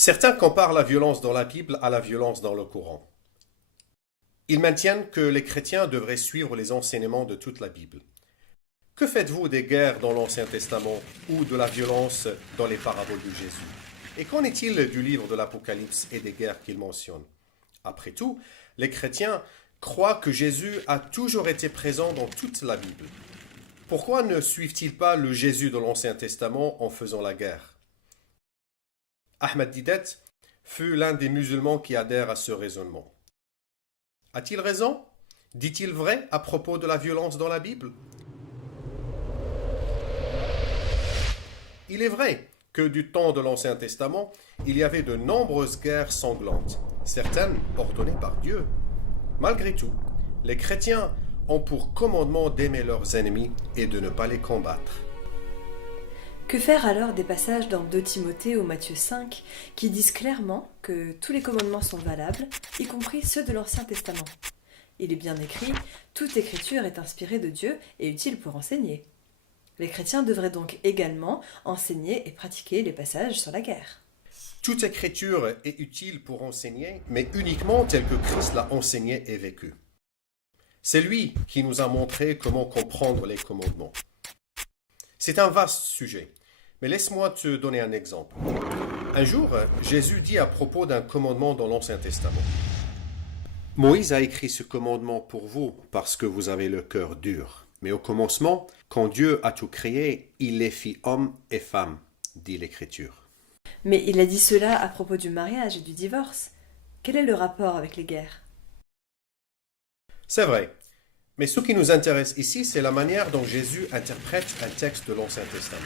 Certains comparent la violence dans la Bible à la violence dans le Coran. Ils maintiennent que les chrétiens devraient suivre les enseignements de toute la Bible. Que faites-vous des guerres dans l'Ancien Testament ou de la violence dans les paraboles de Jésus? Et qu'en est-il du livre de l'Apocalypse et des guerres qu'il mentionne? Après tout, les chrétiens croient que Jésus a toujours été présent dans toute la Bible. Pourquoi ne suivent-ils pas le Jésus de l'Ancien Testament en faisant la guerre? Ahmed Didet fut l'un des musulmans qui adhèrent à ce raisonnement. A-t-il raison? Dit-il vrai à propos de la violence dans la Bible? Il est vrai que du temps de l'Ancien Testament, il y avait de nombreuses guerres sanglantes, certaines ordonnées par Dieu. Malgré tout, les chrétiens ont pour commandement d'aimer leurs ennemis et de ne pas les combattre. Que faire alors des passages dans 2 Timothée ou Matthieu 5 qui disent clairement que tous les commandements sont valables, y compris ceux de l'Ancien Testament? Il est bien écrit, toute écriture est inspirée de Dieu et utile pour enseigner. Les chrétiens devraient donc également enseigner et pratiquer les passages sur la guerre. Toute écriture est utile pour enseigner, mais uniquement tel que Christ l'a enseigné et vécu. C'est lui qui nous a montré comment comprendre les commandements. C'est un vaste sujet, mais laisse-moi te donner un exemple. Un jour, Jésus dit à propos d'un commandement dans l'Ancien Testament. Moïse a écrit ce commandement pour vous parce que vous avez le cœur dur. Mais au commencement, quand Dieu a tout créé, il les fit hommes et femmes, dit l'Écriture. Mais il a dit cela à propos du mariage et du divorce. Quel est le rapport avec les guerres? C'est vrai. Mais ce qui nous intéresse ici, c'est la manière dont Jésus interprète un texte de l'Ancien Testament.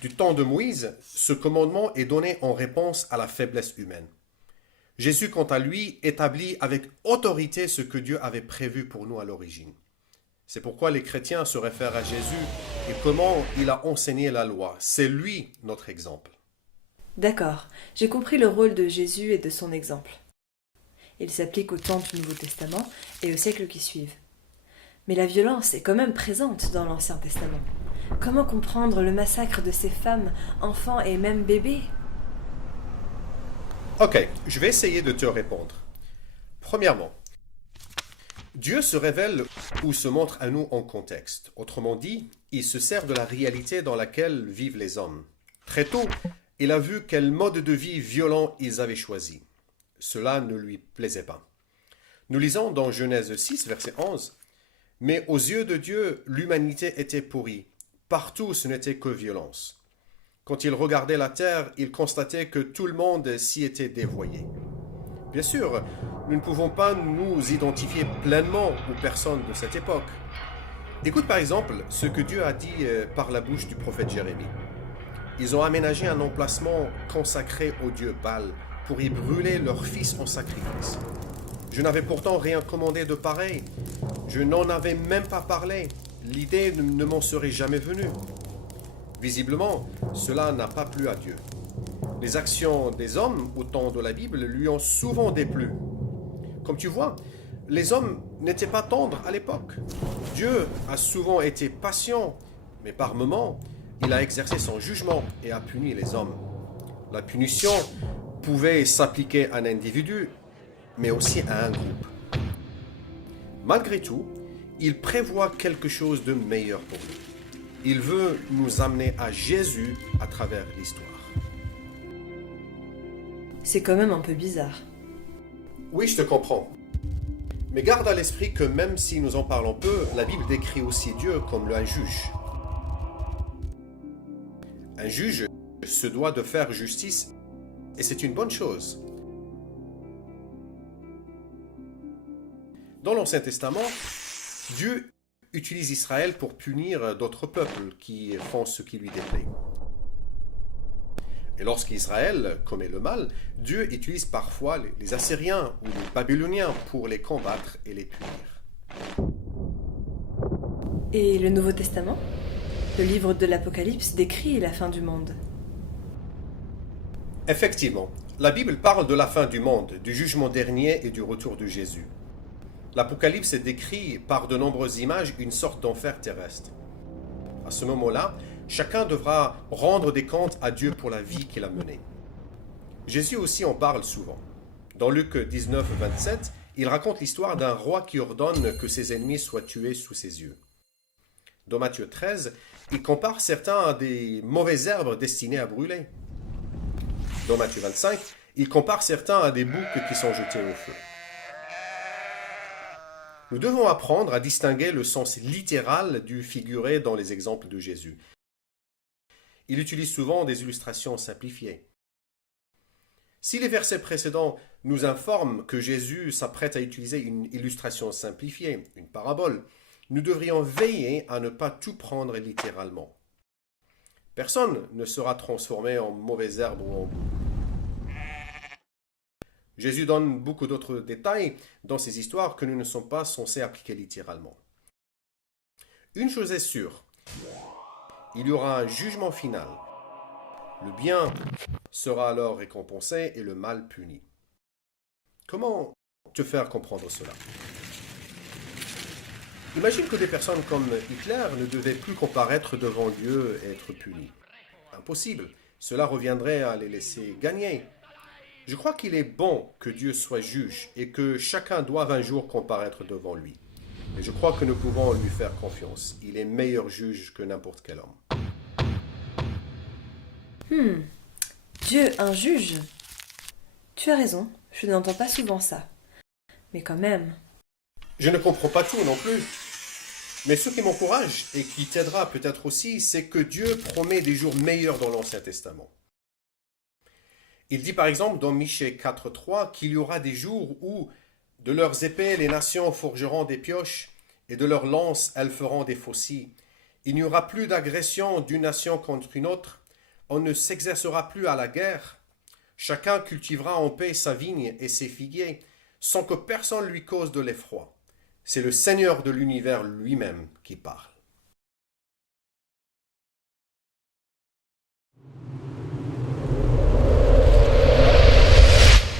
Du temps de Moïse, ce commandement est donné en réponse à la faiblesse humaine. Jésus, quant à lui, établit avec autorité ce que Dieu avait prévu pour nous à l'origine. C'est pourquoi les chrétiens se réfèrent à Jésus et comment il a enseigné la loi. C'est lui notre exemple. D'accord, j'ai compris le rôle de Jésus et de son exemple. Il s'applique au temps du Nouveau Testament et aux siècles qui suivent. Mais la violence est quand même présente dans l'Ancien Testament. Comment comprendre le massacre de ces femmes, enfants et même bébés? Ok, je vais essayer de te répondre. Premièrement, Dieu se révèle ou se montre à nous en contexte. Autrement dit, il se sert de la réalité dans laquelle vivent les hommes. Très tôt, il a vu quel mode de vie violent ils avaient choisi. Cela ne lui plaisait pas. Nous lisons dans Genèse 6, verset 11, « Mais aux yeux de Dieu, l'humanité était pourrie. Partout, ce n'était que violence. Quand il regardait la terre, il constatait que tout le monde s'y était dévoyé. » Bien sûr, nous ne pouvons pas nous identifier pleinement aux personnes de cette époque. Écoute par exemple ce que Dieu a dit par la bouche du prophète Jérémie. Ils ont aménagé un emplacement consacré au dieu Baal pour y brûler leurs fils en sacrifice. Je n'avais pourtant rien commandé de pareil. Je n'en avais même pas parlé. L'idée ne m'en serait jamais venue. Visiblement, cela n'a pas plu à Dieu. Les actions des hommes au temps de la Bible lui ont souvent déplu. Comme tu vois, les hommes n'étaient pas tendres à l'époque. Dieu a souvent été patient, mais par moments, il a exercé son jugement et a puni les hommes. La punition pouvait s'appliquer à un individu, mais aussi à un groupe. Malgré tout, il prévoit quelque chose de meilleur pour nous. Il veut nous amener à Jésus à travers l'histoire. C'est quand même un peu bizarre. Oui, je te comprends. Mais garde à l'esprit que même si nous en parlons peu, la Bible décrit aussi Dieu comme un juge. Un juge se doit de faire justice et c'est une bonne chose. Dans l'Ancien Testament, Dieu utilise Israël pour punir d'autres peuples qui font ce qui lui déplaît. Et lorsqu'Israël commet le mal, Dieu utilise parfois les Assyriens ou les Babyloniens pour les combattre et les punir. Et le Nouveau Testament? Le livre de l'Apocalypse décrit la fin du monde. Effectivement, la Bible parle de la fin du monde, du jugement dernier et du retour de Jésus. L'Apocalypse décrit par de nombreuses images une sorte d'enfer terrestre. À ce moment-là, chacun devra rendre des comptes à Dieu pour la vie qu'il a menée. Jésus aussi en parle souvent. Dans Luc 19, 27, il raconte l'histoire d'un roi qui ordonne que ses ennemis soient tués sous ses yeux. Dans Matthieu 13, il compare certains à des mauvaises herbes destinées à brûler. Dans Matthieu 25, il compare certains à des boucs qui sont jetés au feu. Nous devons apprendre à distinguer le sens littéral du figuré dans les exemples de Jésus. Il utilise souvent des illustrations simplifiées. Si les versets précédents nous informent que Jésus s'apprête à utiliser une illustration simplifiée, une parabole, nous devrions veiller à ne pas tout prendre littéralement. Personne ne sera transformé en mauvaise herbe ou en bouc. Jésus donne beaucoup d'autres détails dans ces histoires que nous ne sommes pas censés appliquer littéralement. Une chose est sûre, il y aura un jugement final. Le bien sera alors récompensé et le mal puni. Comment te faire comprendre cela? Imagine que des personnes comme Hitler ne devaient plus comparaître devant Dieu et être punis. Impossible, cela reviendrait à les laisser gagner. Je crois qu'il est bon que Dieu soit juge et que chacun doive un jour comparaître devant lui. Et je crois que nous pouvons lui faire confiance. Il est meilleur juge que n'importe quel homme. Dieu, un juge? Tu as raison, je n'entends pas souvent ça. Mais quand même. Je ne comprends pas tout non plus. Mais ce qui m'encourage et qui t'aidera peut-être aussi, c'est que Dieu promet des jours meilleurs dans l'Ancien Testament. Il dit par exemple dans Michée 4.3 qu'il y aura des jours où de leurs épées les nations forgeront des pioches et de leurs lances elles feront des faucilles. Il n'y aura plus d'agression d'une nation contre une autre. On ne s'exercera plus à la guerre. Chacun cultivera en paix sa vigne et ses figuiers sans que personne lui cause de l'effroi. C'est le Seigneur de l'univers lui-même qui parle.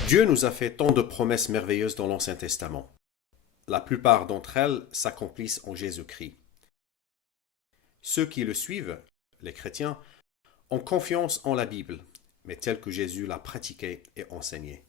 Dieu nous a fait tant de promesses merveilleuses dans l'Ancien Testament. La plupart d'entre elles s'accomplissent en Jésus-Christ. Ceux qui le suivent, les chrétiens, ont confiance en la Bible, mais telle que Jésus l'a pratiquée et enseignée.